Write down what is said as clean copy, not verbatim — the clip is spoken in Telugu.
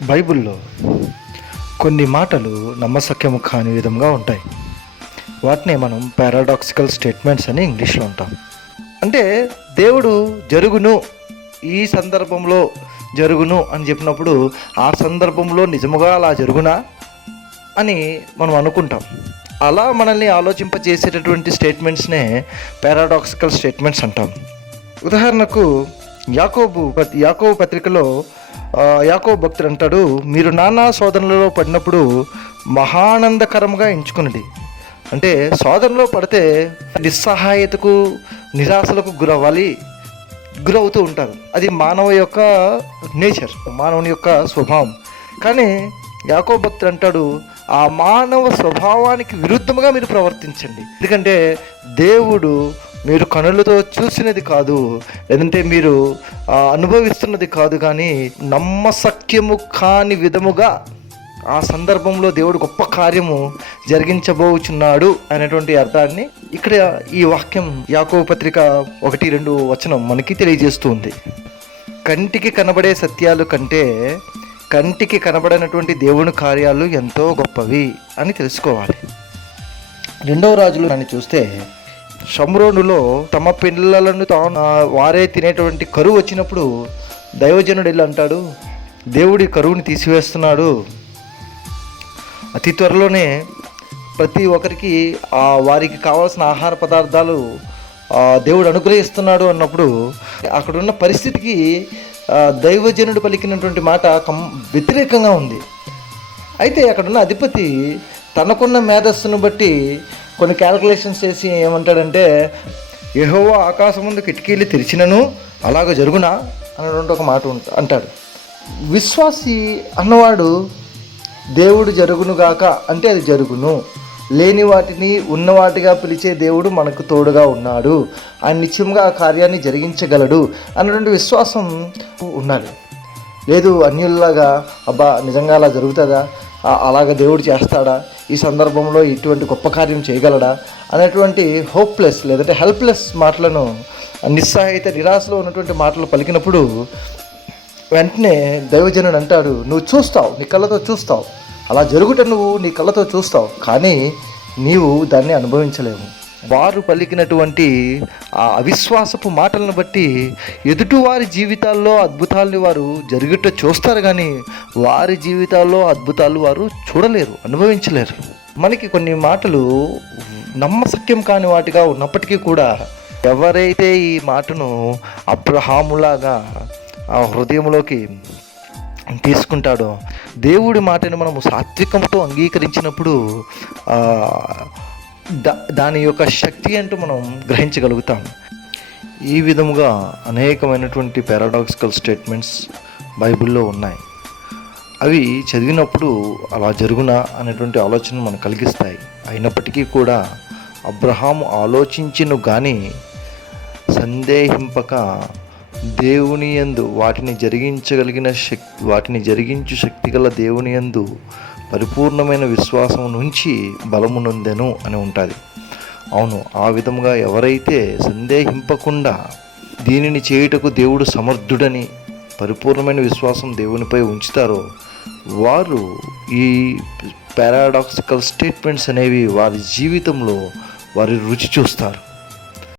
బైబిల్లో కొన్ని మాటలు నమ్మశక్యము కాని విధంగా ఉంటాయి. వాటినే మనం పారాడాక్సికల్ స్టేట్మెంట్స్ అని ఇంగ్లీష్లో అంటాం. అంటే దేవుడు జరుగును, ఈ సందర్భంలో జరుగును అని చెప్పినప్పుడు ఆ సందర్భంలో నిజముగా అలా జరుగునా అని మనం అనుకుంటాం. అలా మనల్ని ఆలోచింపజేసేటటువంటి స్టేట్మెంట్స్నే పారాడాక్సికల్ స్టేట్మెంట్స్ అంటాం. ఉదాహరణకు యాకోబు పత్రికలో యాకోబు భక్తుడు అంటాడు, మీరు నానా శోధనలలో పడినప్పుడు మహానందకరంగా ఎంచుకున్నది. అంటే శోధనలో పడితే నిస్సహాయతకు నిరాశలకు గురవుతూ ఉంటారు. అది మానవ యొక్క నేచర్, మానవుని యొక్క స్వభావం. కానీ యాకోబు భక్తుడు అంటాడు, ఆ మానవ స్వభావానికి విరుద్ధంగా మీరు ప్రవర్తించండి. ఎందుకంటే దేవుడు మీరు కనులతో చూసినది కాదు, లేదంటే మీరు అనుభవిస్తున్నది కాదు, కానీ నమ్మశక్యము కాని విధముగా ఆ సందర్భంలో దేవుడు గొప్ప కార్యము జరిగించబోచున్నాడు అనేటువంటి అర్థాన్ని ఇక్కడ ఈ వాక్యం యాకోబు పత్రిక 1-2 వచనం మనకి తెలియజేస్తూ ఉంది. కంటికి కనబడే సత్యాలు కంటే కంటికి కనబడినటువంటి దేవుని కార్యాలు ఎంతో గొప్పవి అని తెలుసుకోవాలి. 2వ రాజులు అని చూస్తే, షమ్రోనులో తమ పిల్లలను వారే తినేటువంటి కరువు వచ్చినప్పుడు దైవజనుడు వెళ్ళి అంటాడు, దేవుడి కరువుని తీసివేస్తున్నాడు, అతి త్వరలోనే ప్రతి ఒక్కరికి వారికి కావాల్సిన ఆహార పదార్థాలు దేవుడు అనుగ్రహిస్తున్నాడు అన్నప్పుడు అక్కడున్న పరిస్థితికి దైవజనుడు పలికినటువంటి మాట వ్యతిరేకంగా ఉంది. అయితే అక్కడున్న అధిపతి తనకున్న మేధస్సును బట్టి కొన్ని క్యాల్కులేషన్స్ చేసి ఏమంటాడంటే, యెహోవా ఆకాశం ముందు కిటికీలు తెరిచినను అలాగ జరుగునా అన్నటువంటి ఒక మాట అంటాడు. విశ్వాసి అన్నవాడు దేవుడు జరుగునుగాక అంటే అది జరుగును, లేని వాటిని ఉన్నవాటిగా పిలిచే దేవుడు మనకు తోడుగా ఉన్నాడు, ఆయన నిత్యంగా ఆ కార్యాన్ని జరిగించగలడు అన్నటువంటి విశ్వాసం ఉండాలి. లేదు అన్యుల్లాగా అబ్బా నిజంగా అలా జరుగుతుందా, అలాగ దేవుడు చేస్తాడా, ఈ సందర్భంలో ఇటువంటి గొప్ప కార్యం చేయగలడా అనేటువంటి హోప్లెస్ లేదంటే హెల్ప్లెస్ మాటలను, నిస్సహాయత నిరాశలో ఉన్నటువంటి మాటలు పలికినప్పుడు వెంటనే దైవజనుడు అంటాడు, నువ్వు చూస్తావు, నీ కళ్ళతో చూస్తావు, అలా జరుగుట నువ్వు నీ కళ్ళతో చూస్తావు, కానీ నీవు దాన్ని అనుభవించలేవు. వారు పలికినటువంటి ఆ అవిశ్వాసపు మాటలను బట్టి ఎదుటివారి జీవితాల్లో అద్భుతాలని వారు జరుగుట చూస్తారు, కానీ వారి జీవితాల్లో అద్భుతాలు వారు చూడలేరు, అనుభవించలేరు. మనకి కొన్ని మాటలు నమ్మశక్యం కాని వాటిగా ఉన్నప్పటికీ కూడా ఎవరైతే ఈ మాటను అబ్రహాములాగా ఆ హృదయంలోకి తీసుకుంటాడో, దేవుడి మాటను మనము సాత్వికంతో అంగీకరించినప్పుడు దాని యొక్క శక్తి అంటూ మనం గ్రహించగలుగుతాం. ఈ విధముగా అనేకమైనటువంటి పారాడాక్సికల్ స్టేట్మెంట్స్ బైబిల్లో ఉన్నాయి. అవి చదివినప్పుడు అలా జరుగునా అనేటువంటి ఆలోచన మనకు కలిగిస్తాయి. అయినప్పటికీ కూడా అబ్రహాము ఆలోచించిను కానీ సందేహింపక దేవుని యందు వాటిని జరిగించు శక్తి గల దేవుని యందు పరిపూర్ణమైన విశ్వాసం నుంచి బలము నొందెను అని ఉంటుంది. అవును, ఆ విధముగా ఎవరైతే సందేహింపకుండా దీనిని చేయుటకు దేవుడు సమర్థుడని పరిపూర్ణమైన విశ్వాసం దేవునిపై ఉంచుతారో వారు ఈ పారాడాక్సికల్ స్టేట్మెంట్స్ అనేవి వారి జీవితంలో వారి రుచి చూస్తారు.